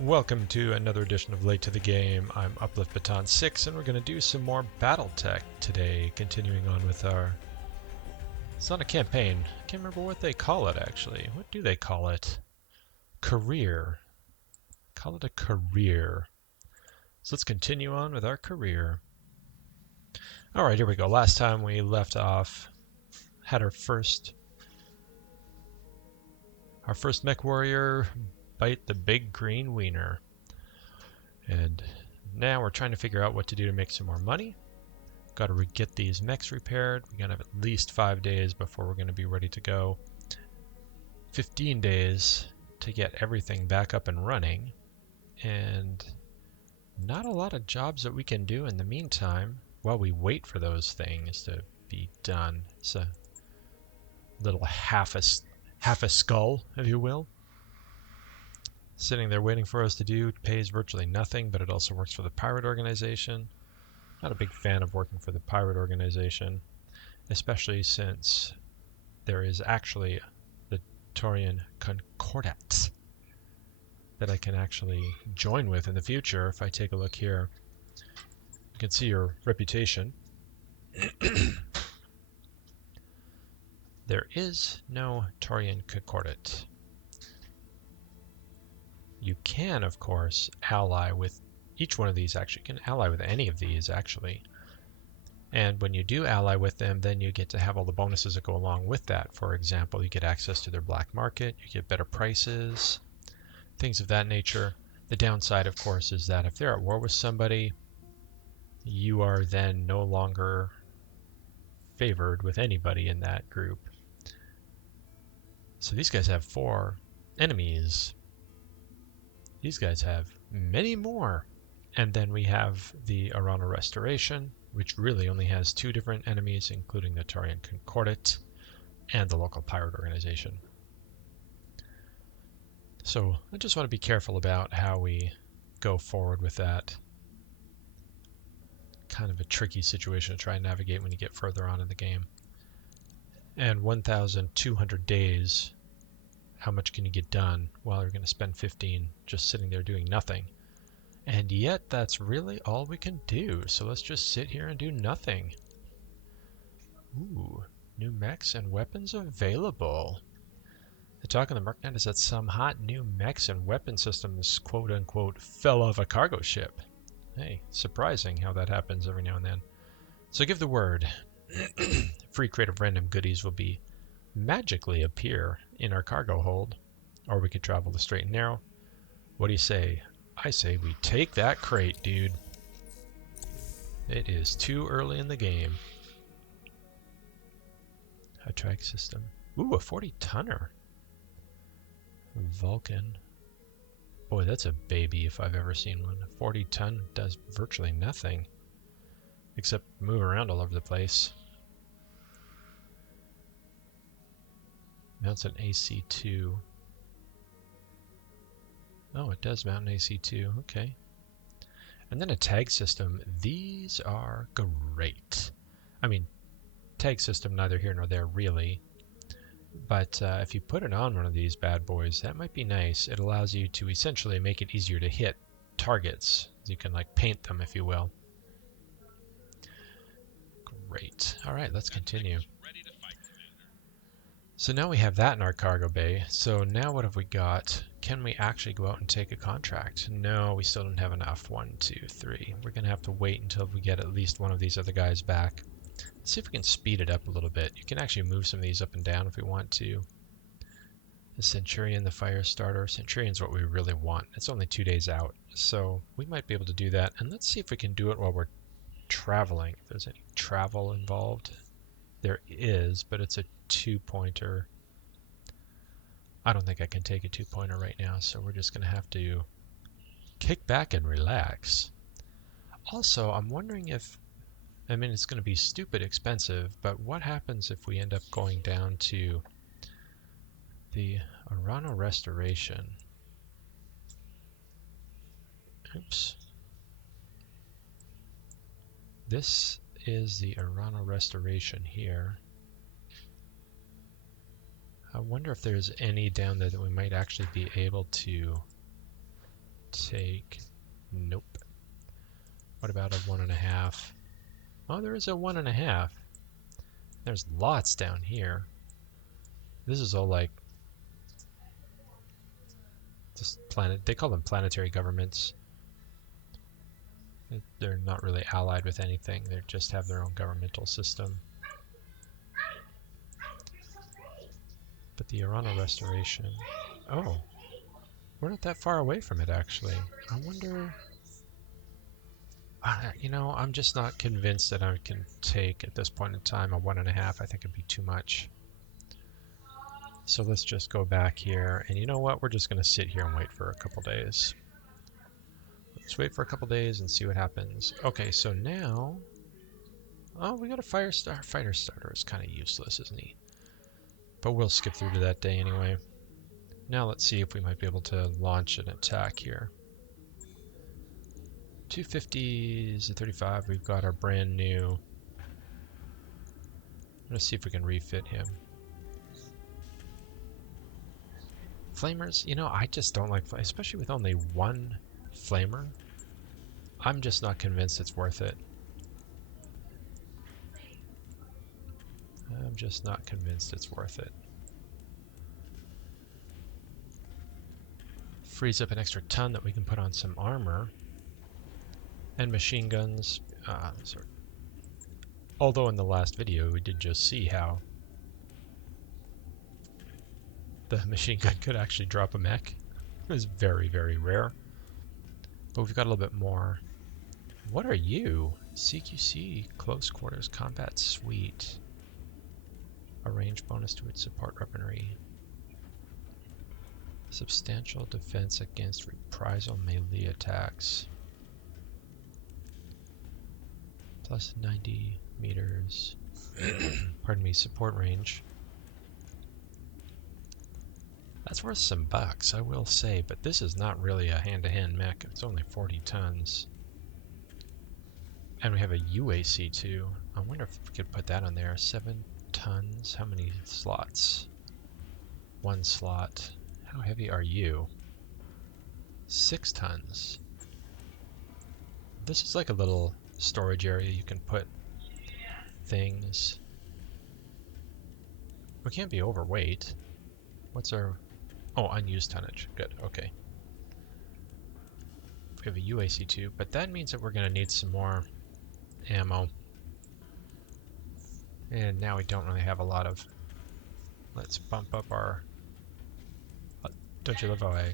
Welcome to another edition of Late to the Game. I'm Uplift Baton 6 and we're going to do some more Battletech today, continuing on with our... It's not a campaign. I can't remember what they call it actually. What do they call it? Career. Call it a career. So let's continue on with our career. Alright, here we go. Last time we left off, had our first MechWarrior bite the big green wiener. And now we're trying to figure out what to do to make some more money. Got to get these mechs repaired. We're going to have at least 5 days before we're going to be ready to go. 15 days to get everything back up and running. And not a lot of jobs that we can do in the meantime while we wait for those things to be done. It's a little half a skull, if you will. Sitting there waiting for us to do. It pays virtually nothing, but it also works for the pirate organization. Not a big fan of working for the pirate organization, especially since there is actually the Taurian Concordat that I can actually join with in the future. If I take a look here, you can see your reputation. There is no Taurian Concordat. You can, of course, ally with each one of these. Actually, you can ally with any of these, actually. And when you do ally with them, then you get to have all the bonuses that go along with that. For example, you get access to their black market, you get better prices, things of that nature. The downside, of course, is that if they're at war with somebody, you are then no longer favored with anybody in that group. So these guys have 4 enemies. These guys have many more. And then we have the Argo Restoration, which really only has 2 different enemies, including the Taurian Concordat and the local pirate organization. So I just want to be careful about how we go forward with that. Kind of a tricky situation to try and navigate when you get further on in the game. And 1,200 days. How much can you get done while you're going to spend 15 just sitting there doing nothing? And yet that's really all we can do. So let's just sit here and do nothing. Ooh, new mechs and weapons available. The talk on the Mercnet is that some hot new mechs and weapon systems quote-unquote fell off a cargo ship. Hey, surprising how that happens every now and then. So give the word. Free creative random goodies will be magically appear in our cargo hold, or we could travel the straight and narrow. What do you say? I say we take that crate, dude. It is too early in the game. A track system. Ooh, a 40-tonner. Vulcan. Boy, that's a baby if I've ever seen one. A 40-ton does virtually nothing except move around all over the place. Mounts an AC2. Oh, it does mount an AC2. Okay. And then a tag system. These are great. I mean, tag system neither here nor there really. But if you put it on one of these bad boys, that might be nice. It allows you to essentially make it easier to hit targets. You can like paint them, if you will. Great. All right, let's continue. So now we have that in our cargo bay. So now what have we got? Can we actually go out and take a contract? No, we still don't have enough. 1, 2, 3. We're going to have to wait until we get at least one of these other guys back. Let's see if we can speed it up a little bit. You can actually move some of these up and down if we want to. The Centurion, the Fire Starter. Centurion's what we really want. It's only 2 days out, so we might be able to do that. And let's see if we can do it while we're traveling. If there's any travel involved. There is, but it's a 2-pointer. I don't think I can take a 2-pointer right now, so we're just going to have to kick back and relax. Also, I'm wondering if, I mean, it's going to be stupid expensive, but what happens if we end up going down to the Argo Restoration? Oops. This is the Argo Restoration here. I wonder if there's any down there that we might actually be able to take... Nope. What about a 1.5? Oh, there is a 1.5. There's lots down here. This is all like... just planet... They call them planetary governments. They're not really allied with anything. They just have their own governmental system. But the Urano restoration... Oh. We're not that far away from it, actually. I wonder... you know, I'm just not convinced that I can take, at this point in time, a 1.5. I think it'd be too much. So let's just go back here. And you know what? We're just going to sit here and wait for a couple days. Let's wait for a couple days and see what happens. Okay, so now... Oh, we got a fighter starter. Is kind of useless, isn't he? But we'll skip through to that day anyway. Now let's see if we might be able to launch an attack here. 250s and 35. We've got our brand new... Let's see if we can refit him. Flamers, you know, I just don't like... Especially with only one flamer. I'm just not convinced it's worth it. I'm just not convinced it's worth it. Frees up an extra ton that we can put on some armor. And machine guns. Although in the last video we did just see how the machine gun could actually drop a mech. It was very, very rare. But we've got a little bit more. What are you? CQC Close Quarters Combat Suite. A range bonus to its support weaponry. Substantial defense against reprisal melee attacks. Plus 90 meters. Pardon me, support range. That's worth some bucks, I will say, but this is not really a hand-to-hand mech. It's only 40 tons. And we have a UAC too. I wonder if we could put that on there. 7 tons. How many slots? 1 slot. How heavy are you? 6 tons. This is like a little storage area you can put things. We can't be overweight. What's our... Oh, unused tonnage. Good, okay. We have a UAC too, but that means that we're going to need some more ammo. And now we don't really have a lot of... Let's bump up our... Don't you love how I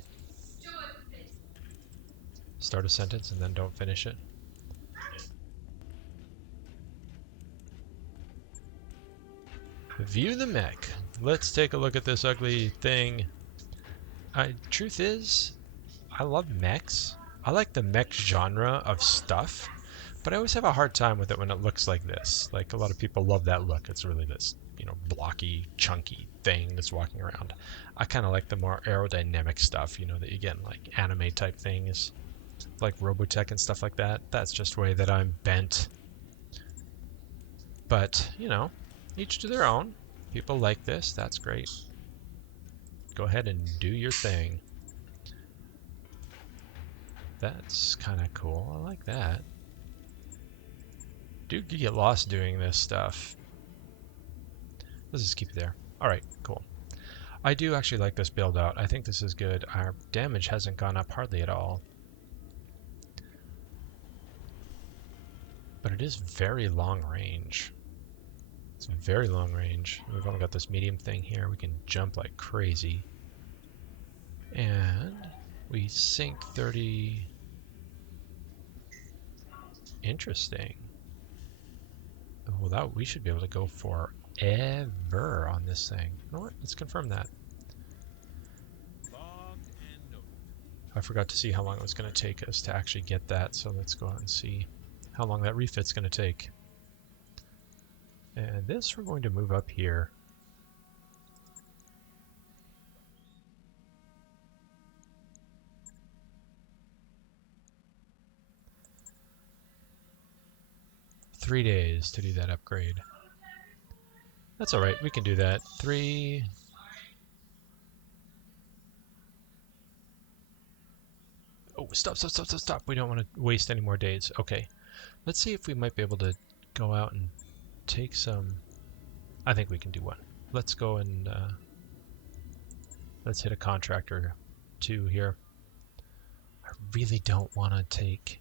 start a sentence and then don't finish it? View the mech. Let's take a look at this ugly thing. Truth is, I love mechs. I like the mech genre of stuff, but I always have a hard time with it when it looks like this. Like, a lot of people love that look. It's really this, you know, blocky, chunky thing that's walking around. I kind of like the more aerodynamic stuff, you know, that you get in, like, anime type things, like Robotech and stuff like that. That's just the way that I'm bent. But, you know, each to their own. People like this, that's great. Go ahead and do your thing. That's kind of cool. I like that. Dude, you get lost doing this stuff. Let's just keep it there. Alright, cool. I do actually like this build out. I think this is good. Our damage hasn't gone up hardly at all. But it is very long range. It's very long range. We've only got this medium thing here. We can jump like crazy. And we sink 30. Interesting. Well, we should be able to go forever on this thing. You know what? Let's confirm that. I forgot to see how long it was going to take us to actually get that, so let's go out and see how long that refit's going to take. And this we're going to move up here. $3 days to do that upgrade. That's alright, we can do that. 3... Oh, stop, stop, stop, stop, stop. We don't want to waste any more days. Okay. Let's see if we might be able to go out and take some... I think we can do one. Let's go and let's hit a contractor 2 here. I really don't want to take...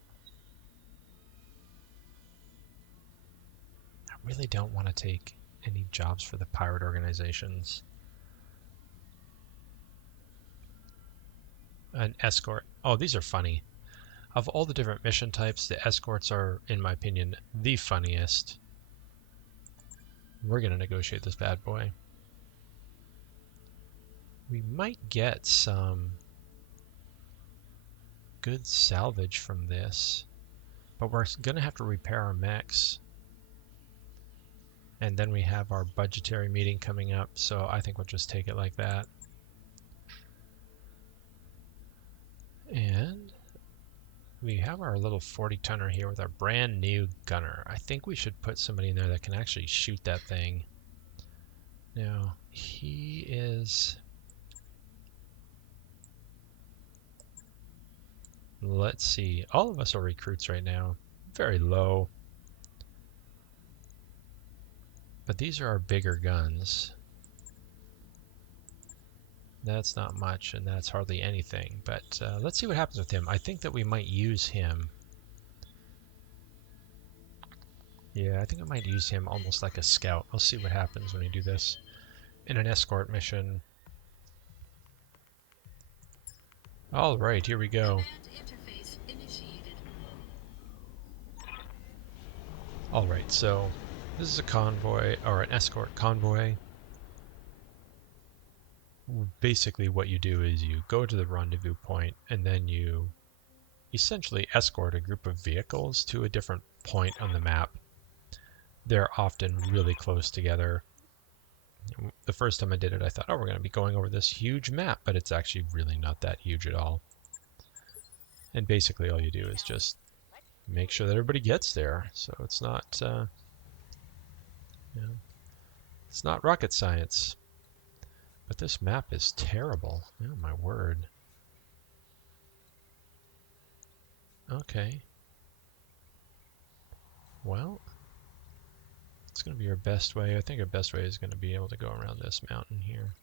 any jobs for the pirate organizations. An escort. Oh, these are funny. Of all the different mission types, the escorts are, in my opinion, the funniest. We're going to negotiate this bad boy. We might get some good salvage from this, but we're going to have to repair our mechs. And then we have our budgetary meeting coming up, so I think we'll just take it like that. And we have our little 40-tonner here with our brand new gunner. I think we should put somebody in there that can actually shoot that thing. Now, he is... Let's see. All of us are recruits right now. Very low. But these are our bigger guns. That's not much, and that's hardly anything. But let's see what happens with him. I think that we might use him. Yeah, I think I might use him almost like a scout. We'll see what happens when we do this in an escort mission. Alright, here we go. Alright, so this is a convoy, or an escort convoy. Basically what you do is you go to the rendezvous point and then you essentially escort a group of vehicles to a different point on the map. They're often really close together. The first time I did it I thought, oh, we're going to be going over this huge map, but it's actually really not that huge at all. And basically all you do is just make sure that everybody gets there, so it's not it's not rocket science. But this map is terrible. Oh my word. Okay. Well, it's going to be our best way. I think our best way is going to be able to go around this mountain here.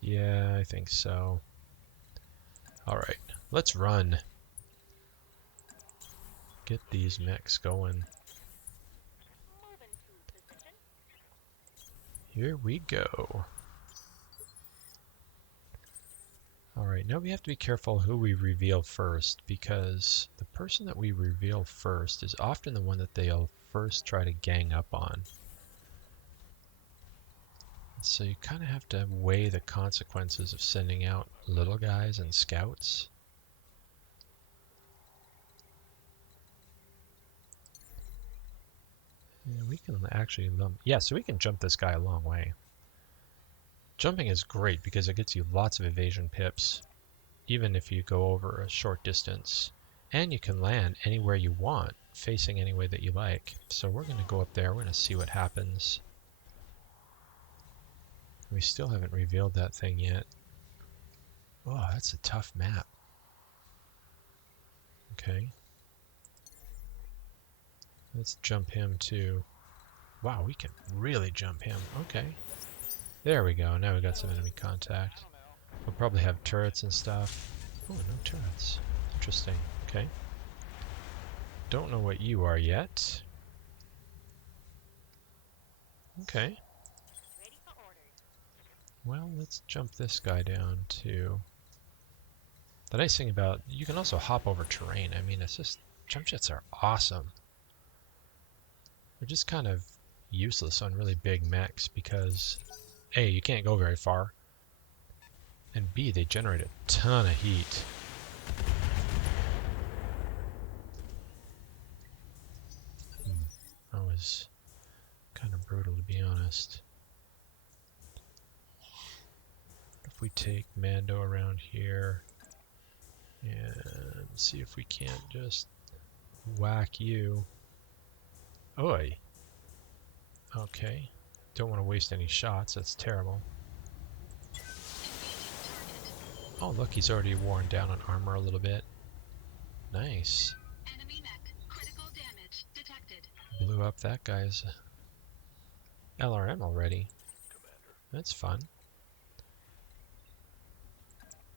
Yeah, I think so. Alright, let's run. Get these mechs going. Here we go. Alright, now we have to be careful who we reveal first, because the person that we reveal first is often the one that they'll first try to gang up on. So you kind of have to weigh the consequences of sending out little guys and scouts. Yeah, we can actually... Yeah, so we can jump this guy a long way. Jumping is great because it gets you lots of evasion pips, even if you go over a short distance. And you can land anywhere you want, facing any way that you like. So we're going to go up there, we're going to see what happens. We still haven't revealed that thing yet. Oh, that's a tough map. Okay. Let's jump him too. Wow, we can really jump him. Okay. There we go. Now we got some enemy contact. We'll probably have turrets and stuff. Oh, no turrets. Interesting. Okay. Don't know what you are yet. Okay. Well, let's jump this guy down too. The nice thing about, you can also hop over terrain. I mean, it's just, jump jets are awesome. They're just kind of useless on really big mechs because A, you can't go very far, and B, they generate a ton of heat. That was kind of brutal, to be honest. If we take Mando around here and see if we can't just whack you. Oi. Okay. Don't want to waste any shots. That's terrible. Oh, look, he's already worn down on armor a little bit. Nice. Enemy mech. Critical damage detected. Blew up that guy's LRM already. That's fun.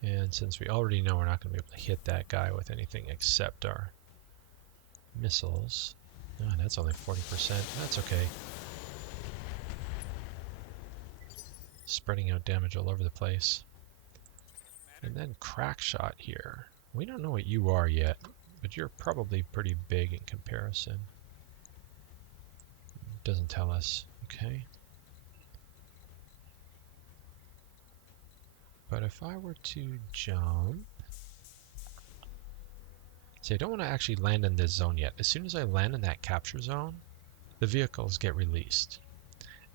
And since we already know we're not going to be able to hit that guy with anything except our missiles. Oh, that's only 40%. That's okay. Spreading out damage all over the place. And then crack shot here. We don't know what you are yet, but you're probably pretty big in comparison. Doesn't tell us. Okay. But if I were to jump... See, I don't want to actually land in this zone yet. As soon as I land in that capture zone, the vehicles get released.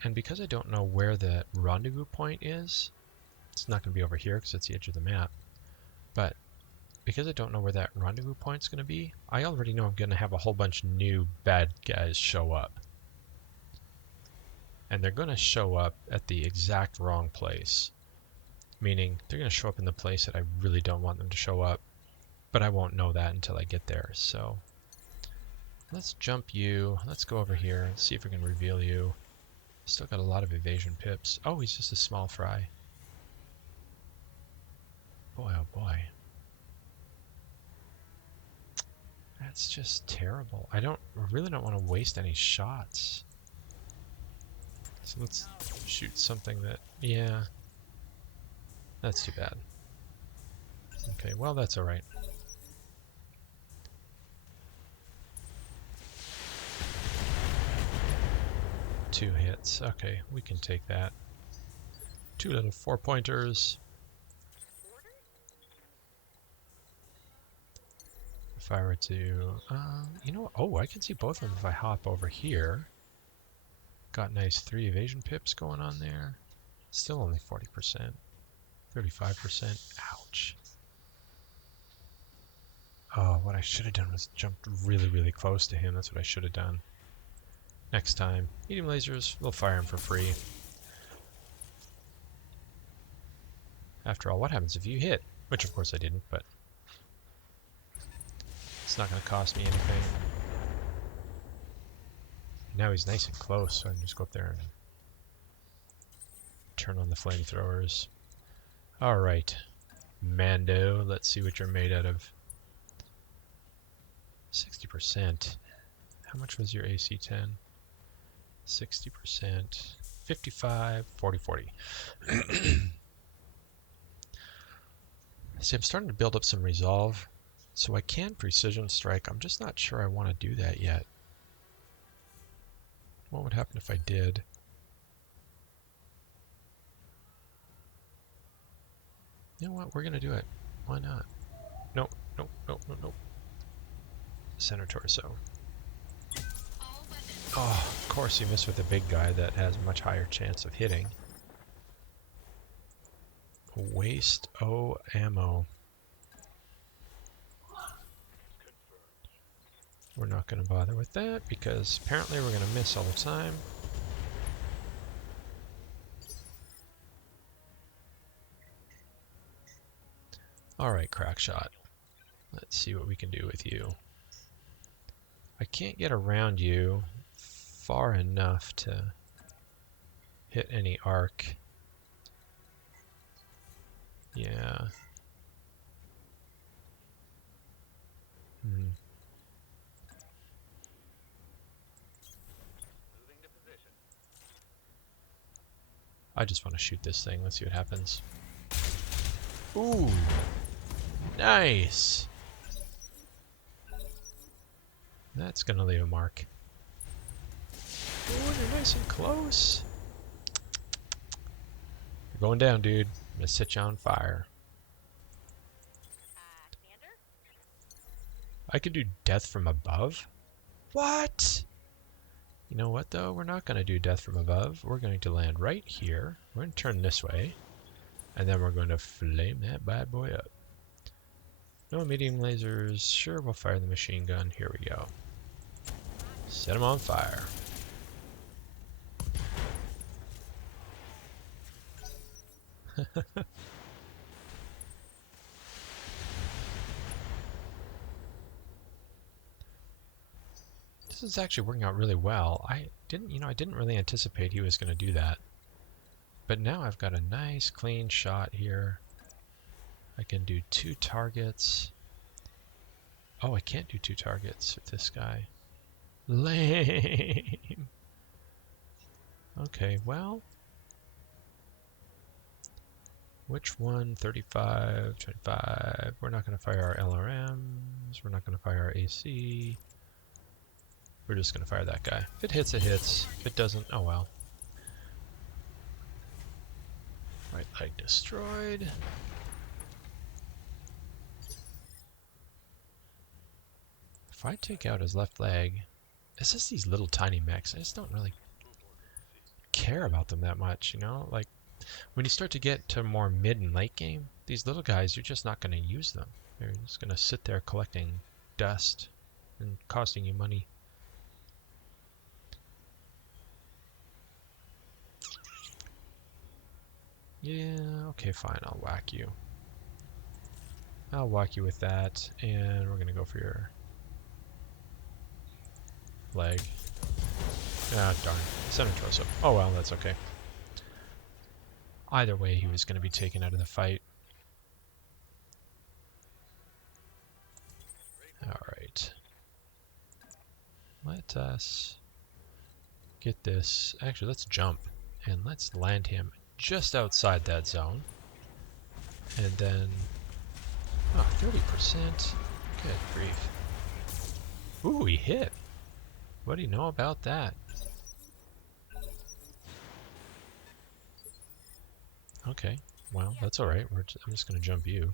And because I don't know where the rendezvous point is, it's not going to be over here because it's the edge of the map. But because I don't know where that rendezvous point is going to be, I already know I'm going to have a whole bunch of new bad guys show up. And they're going to show up at the exact wrong place. Meaning, they're going to show up in the place that I really don't want them to show up. But I won't know that until I get there, so... Let's jump you. Let's go over here and see if we can reveal you. Still got a lot of evasion pips. Oh, he's just a small fry. Boy, oh boy. That's just terrible. I really don't want to waste any shots. So let's shoot something that... Yeah. That's too bad. Okay, well that's alright. Two hits. Okay, we can take that. Two little 4-pointers. If I were to... you know what? Oh, I can see both of them if I hop over here. Got nice 3 evasion pips going on there. Still only 40%. 35%. Ouch. Oh, what I should have done was jumped really, really close to him. That's what I should have done. Next time, medium lasers, we'll fire him for free. After all, what happens if you hit? Which of course I didn't, but it's not going to cost me anything. Now he's nice and close, so I can just go up there and turn on the flamethrowers. Alright, Mando, let's see what you're made out of. 60%. How much was your AC-10? 60%. 55, 40, 40. See, I'm starting to build up some resolve, so I can precision strike. I'm just not sure I want to do that yet. What would happen if I did? You know what? We're going to do it. Why not? Nope, nope, nope, nope, nope. Center torso. Oh, of course you miss with a big guy that has a much higher chance of hitting. Waste ammo. We're not going to bother with that because apparently we're going to miss all the time. Alright, Crackshot. Let's see what we can do with you. I can't get around you far enough to hit any arc. Yeah. I just want to shoot this thing. Let's see what happens. Ooh! Nice! That's gonna leave a mark. Ooh, they're nice and close. You're going down, dude. I'm gonna set you on fire. I could do death from above? What? You know what, though? We're not going to do death from above. We're going to land right here. We're going to turn this way. And then we're going to flame that bad boy up. No medium lasers. Sure, we'll fire the machine gun. Here we go. Set them on fire. This is actually working out really well. I didn't really anticipate he was going to do that. But now I've got a nice clean shot here. I can do 2 targets. Oh, I can't do 2 targets with this guy. Lame. Okay, well. Which one? 35, 25. We're not going to fire our LRMs. We're not going to fire our AC. We're just going to fire that guy. If it hits, it hits. If it doesn't, oh well. Right leg destroyed. If I take out his left leg, it's just these little tiny mechs. I just don't really care about them that much, you know? Like, when you start to get to more mid and late game, these little guys, you're just not going to use them. They're just going to sit there collecting dust and costing you money. Yeah, okay, fine, I'll whack you. I'll whack you with that, and we're going to go for your leg. Ah, darn. Center torso. Oh well, that's okay. Either way, he was going to be taken out of the fight. Alright. Let us get this. Actually, let's jump, and let's land him just outside that zone. And then... oh, 30%. Good grief. Ooh, he hit. What do you know about that? Okay, well, that's alright. I'm just going to jump you.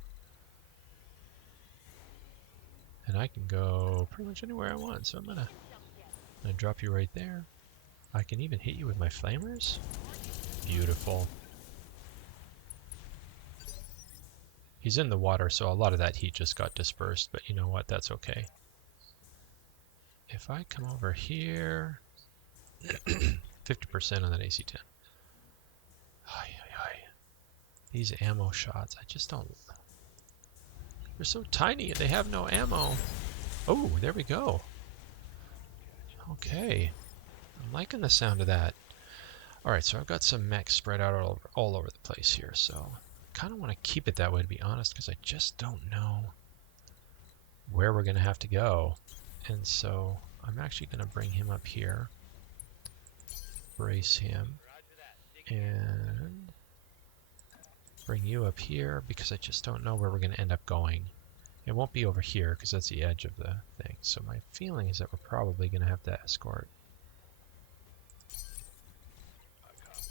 And I can go pretty much anywhere I want, so I'm gonna drop you right there. I can even hit you with my flamers. Beautiful. He's in the water, so a lot of that heat just got dispersed, but you know what? That's okay. If I come over here... 50% on that AC-10. Ay, ay, ay. These ammo shots, I just don't... they're so tiny, they have no ammo. Oh, there we go. Okay. I'm liking the sound of that. Alright, so I've got some mechs spread out all over the place here, so I kind of want to keep it that way, to be honest, because I just don't know where we're going to have to go. And so I'm actually going to bring him up here, brace him, and bring you up here, because I just don't know where we're going to end up going. It won't be over here, because that's the edge of the thing, so my feeling is that we're probably going to have to escort.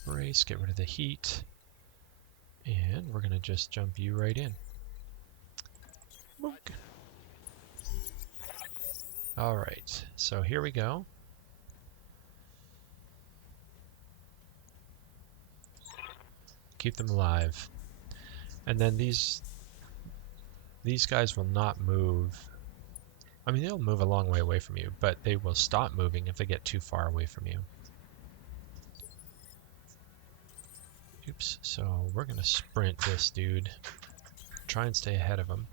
Brace, get rid of the heat, and we're going to just jump you right in. Book. Alright, so here we go. Keep them alive. And then these guys will not move. I mean, they'll move a long way away from you, but they will stop moving if they get too far away from you. Oops, so we're going to sprint this dude. Try and stay ahead of him.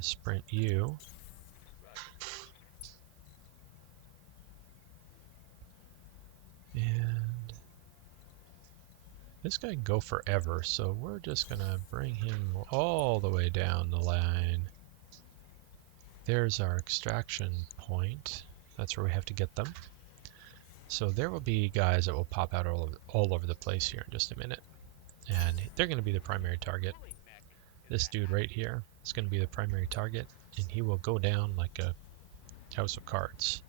Sprint you. And this guy can go forever, so we're just going to bring him all the way down the line. There's our extraction point. That's where we have to get them. So there will be guys that will pop out all over the place here in just a minute. And they're going to be the primary target. This dude right here is going to be the primary target, and he will go down like a house of cards.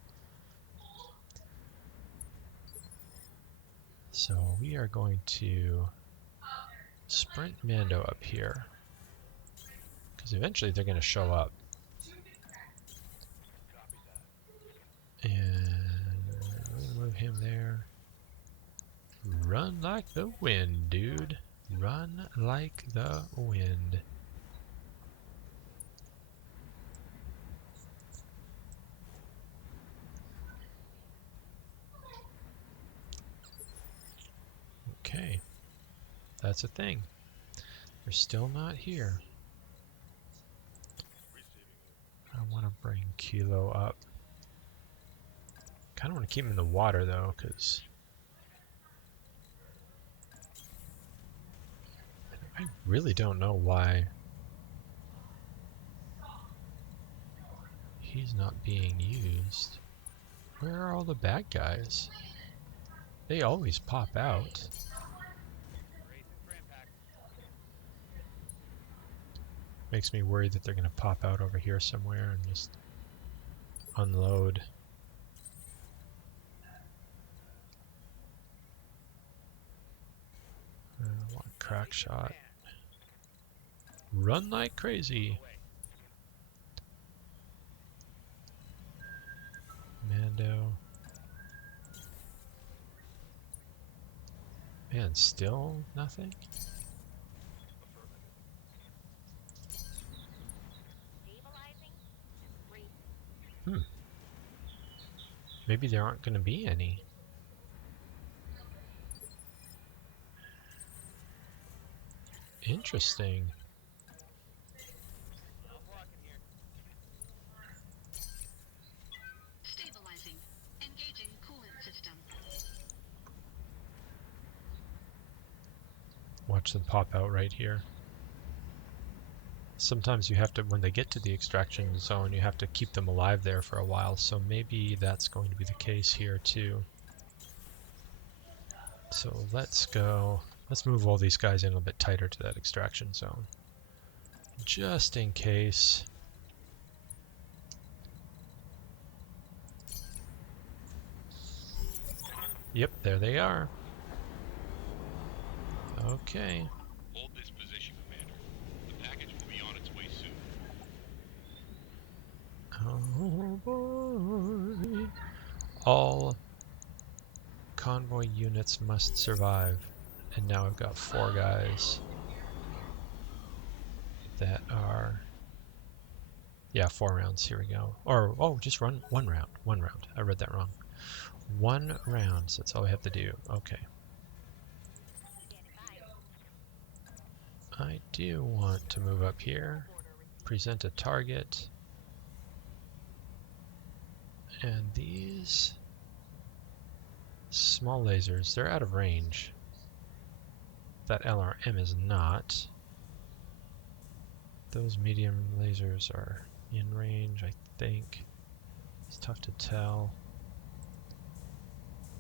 So we are going to sprint Mando up here, because eventually they're going to show up. And we're going to move him there. Run like the wind, dude. Run like the wind. Okay. That's a thing. They're still not here. I want to bring Kilo up. Kind of want to keep him in the water though, because I really don't know why he's not being used. Where are all the bad guys? They always pop out. Makes me worried that they're going to pop out over here somewhere and just unload. I want a crack shot. Run like crazy. Mando. Man, still nothing? Maybe there aren't going to be any. Interesting. Stabilizing. Engaging coolant system. Watch them pop out right here. Sometimes you have to, when they get to the extraction zone, you have to keep them alive there for a while, so maybe that's going to be the case here too. So let's go, let's move all these guys in a bit tighter to that extraction zone. Just in case. Yep, there they are. Okay. Hold this position, Commander. The package will be on its way soon. Oh boy. All convoy units must survive. And now I've got 4 guys that are... Yeah, 4 rounds. Here we go. Or, oh, just run 1 round. 1 round. I read that wrong. 1 round. So that's all we have to do. Okay. I do want to move up here. Present a target. And these small lasers, they're out of range. That LRM is not. Those medium lasers are in range, I think. It's tough to tell.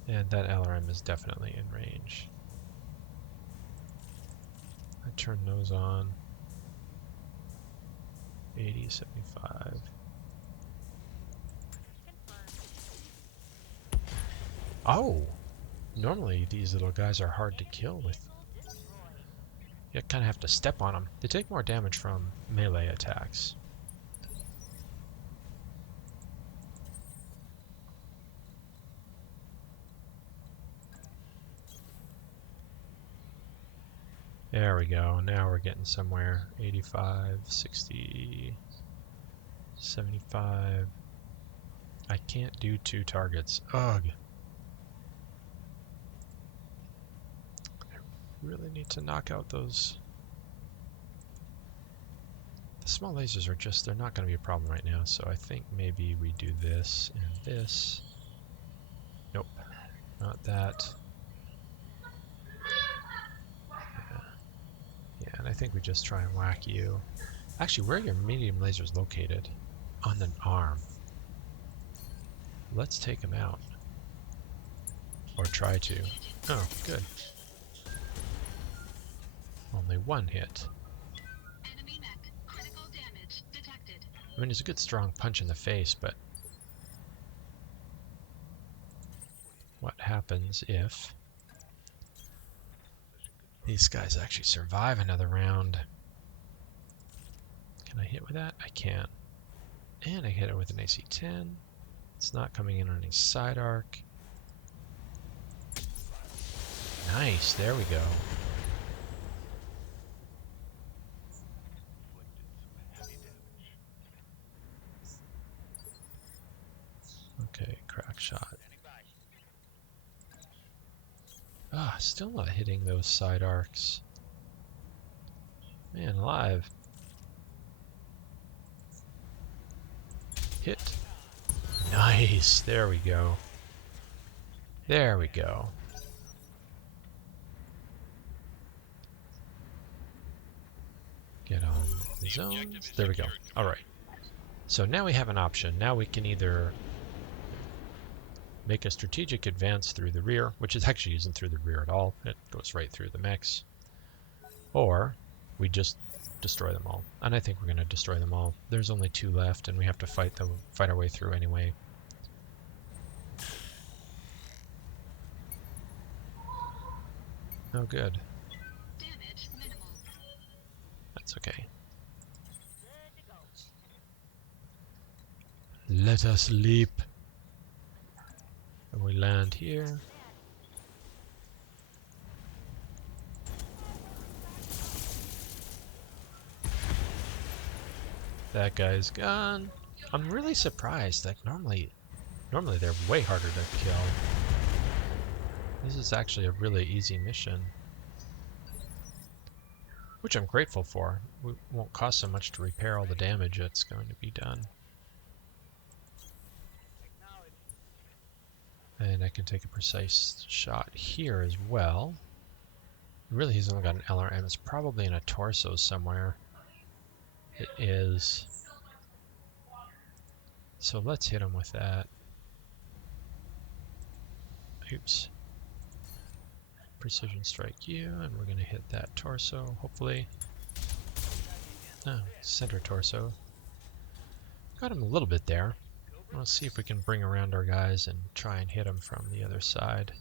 And that LRM is definitely in range. I turn those on. 80, 75. Oh! Normally these little guys are hard to kill with. You kind of have to step on them. They take more damage from melee attacks. There we go. Now we're getting somewhere. 85, 60, 75. I can't do 2 targets. Ugh. I really need to knock out those. The small lasers are just, they're not going to be a problem right now, so I think maybe we do this and this. Nope, not that. Yeah, and I think we just try and whack you. Actually, where are your medium lasers located? On an arm. Let's take them out. Or try to. Oh, good. Only 1 hit. Enemy mech. Critical damage detected. I mean, it's a good strong punch in the face, but what happens if these guys actually survive another round? Can I hit with that? I can. And I hit it with an AC-10. It's not coming in on any side arc. Nice, there we go. Okay, crack shot. Ah, still not hitting those side arcs. Man alive. hit. Nice. There we go. There we go. Get on the zones. There we go. Alright. So now we have an option. Now we can either make a strategic advance through the rear, which is actually isn't through the rear at all. It goes right through the mechs. Or we just destroy them all. And I think we're going to destroy them all. There's only 2 left, and we have to fight our way through anyway. Oh, good. Damage minimal. That's okay. Let us leap. And we land here. That guy's gone. I'm really surprised. Like normally they're way harder to kill. This is actually a really easy mission, which I'm grateful for. It won't cost so much to repair all the damage that's going to be done. And I can take a precise shot here as well. Really, he's only got an LRM. It's probably in a torso somewhere. It is. So let's hit him with that. Oops. Precision strike you, and we're going to hit that torso, hopefully. Oh, center torso. Got him a little bit there. Let's see if we can bring around our guys and try and hit them from the other side.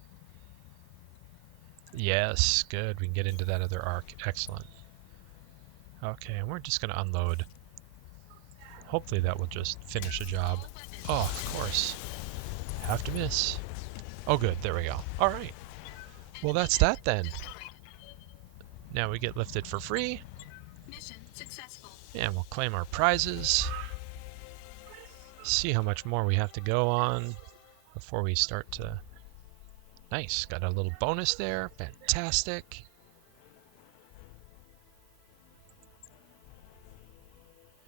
Yes, good. We can get into that other arc. Excellent. Okay, and we're just going to unload. Hopefully that will just finish the job. Oh, of course. Have to miss. Oh, good. There we go. All right. Well, that's that then. Now we get lifted for free. Mission successful. And we'll claim our prizes. See how much more we have to go on before we start to... Nice. Got a little bonus there. Fantastic.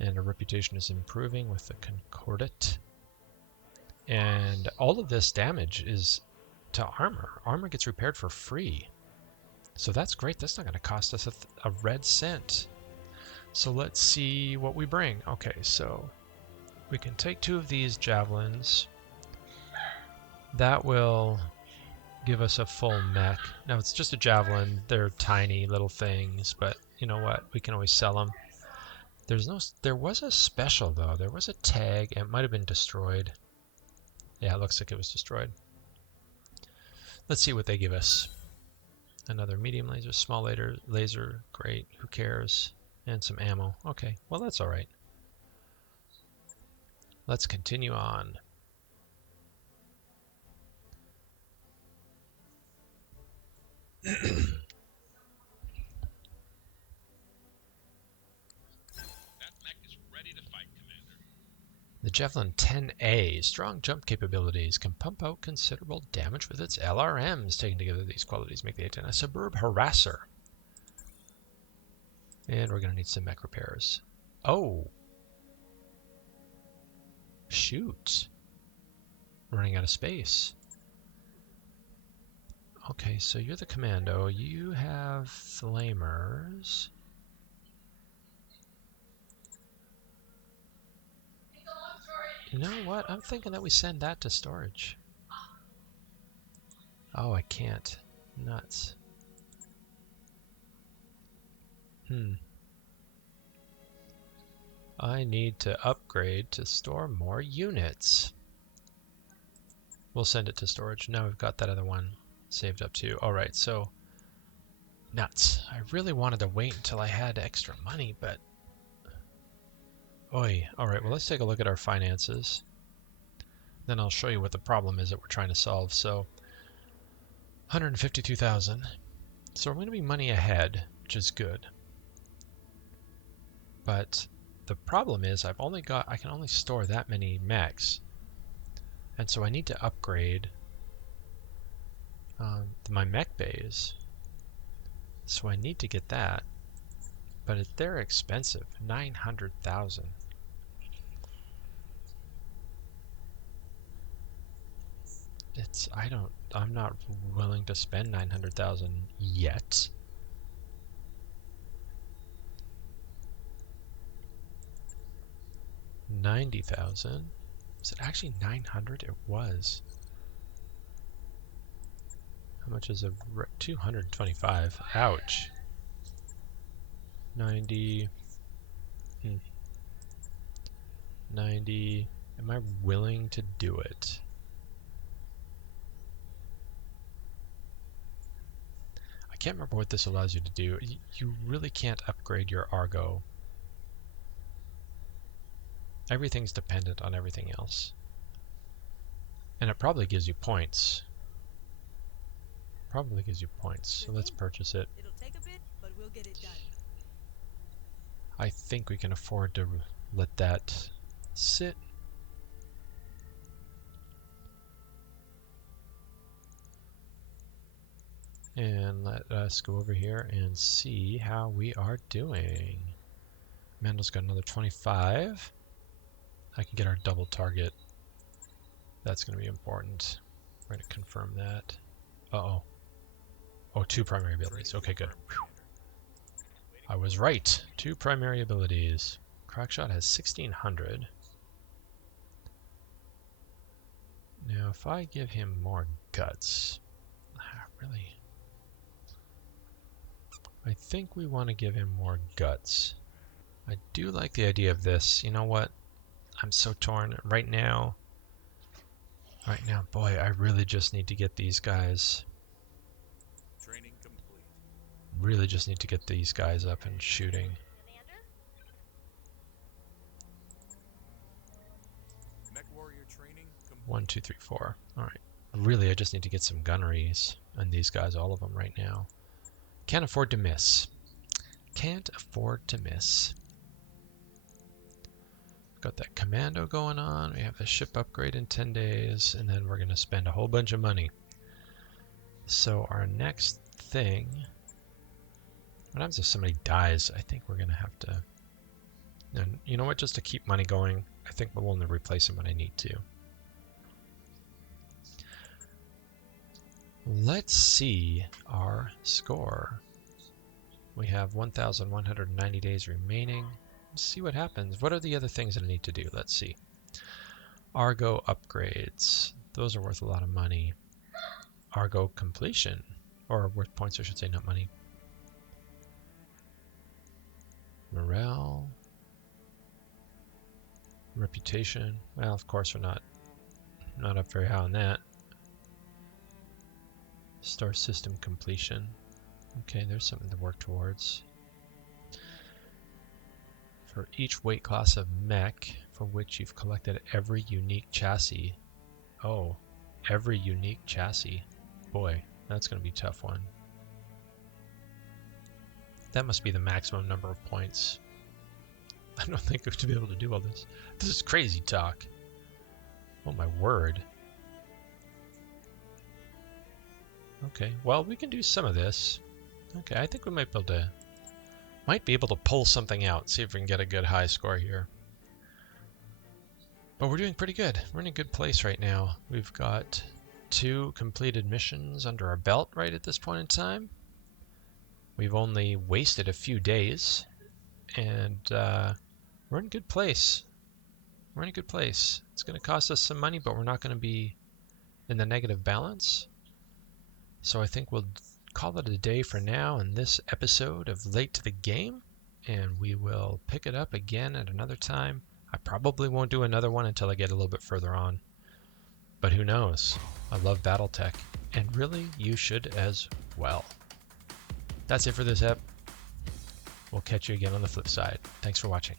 And our reputation is improving with the Concordat. And all of this damage is to armor. Armor gets repaired for free. So that's great. That's not going to cost us a red cent. So let's see what we bring. Okay, so we can take 2 of these javelins. That will give us a full mech. Now it's just a javelin. They're tiny little things, but you know what? We can always sell them. There was a special though. There was a tag. It might have been destroyed. Yeah, it looks like it was destroyed. Let's see what they give us. Another medium laser, small laser, great. Who cares? And some ammo. Okay, well that's all right. Let's continue on. That mech is ready to fight, Commander. The Javelin 10A, strong jump capabilities, can pump out considerable damage with its LRMs. Taken together, these qualities make the A-10 a superb harasser. And we're going to need some mech repairs. Oh! Shoot! Running out of space. Okay, so you're the commando. You have flamers. You know what? I'm thinking that we send that to storage. Oh, I can't. Nuts. I need to upgrade to store more units. We'll send it to storage. Now we've got that other one saved up too. Alright, so... Nuts. I really wanted to wait until I had extra money, but... Oi. Alright, well let's take a look at our finances. Then I'll show you what the problem is that we're trying to solve. So, 152,000. So we're going to be money ahead, which is good. But the problem is I can only store that many mechs. And so I need to upgrade my mech bays. So I need to get that. But they're expensive. 900,000. I'm not willing to spend 900,000 yet. $90,000. Is it actually 900? It was. How much is a 225? Ouch. 90. 90. Am I willing to do it? I can't remember what this allows you to do. You really can't upgrade your Argo. Everything's dependent on everything else. And it probably gives you points. Probably gives you points. So let's purchase it. It'll take a bit, but we'll get it done. I think we can afford to let that sit. And let us go over here and see how we are doing. Mandel's got another 25. I can get our double target. That's going to be important. We're going to confirm that. Uh-oh. Oh, 2 primary abilities. Okay, good. Whew. I was right. 2 primary abilities. Crackshot has 1600. Now, if I give him more guts, really, I think we want to give him more guts. I do like the idea of this. You know what? I'm so torn right now. Right now, boy, I really just need to get these guys. Training complete. Really just need to get these guys up and shooting. MechWarrior training complete. 1, 2, 3, 4. All right. Really, I just need to get some gunneries on these guys, all of them right now. Can't afford to miss. Can't afford to miss. Got that commando going on. We have a ship upgrade in 10 days, and then we're going to spend a whole bunch of money. So our next thing, what happens if somebody dies? I think we're going to have to, and you know what, just to keep money going, I think we'll only replace them when I need to. Let's see our score. We have 1,190 days remaining. Let's see what happens. What are the other things that I need to do? Let's see. Argo upgrades. Those are worth a lot of money. Argo completion. Or worth points, I should say, not money. Morale. Reputation. Well, of course we're not up very high on that. Star system completion. Okay, there's something to work towards. For each weight class of mech for which you've collected every unique chassis. Oh, every unique chassis. Boy, that's going to be a tough one. That must be the maximum number of points. I don't think we're to be able to do all this. This is crazy talk. Oh my word. Okay, well, we can do some of this. Okay, I think we might be able to pull something out, see if we can get a good high score here. But we're doing pretty good. We're in a good place right now. We've got 2 completed missions under our belt right at this point in time. We've only wasted a few days, and we're in a good place. We're in a good place. It's going to cost us some money, but we're not going to be in the negative balance. So I think we'll call it a day for now in this episode of Late to the Game, and we will pick it up again at another time. I probably won't do another one until I get a little bit further on, but who knows? I love Battletech, and really, you should as well. That's it for this ep. We'll catch you again on the flip side. Thanks for watching.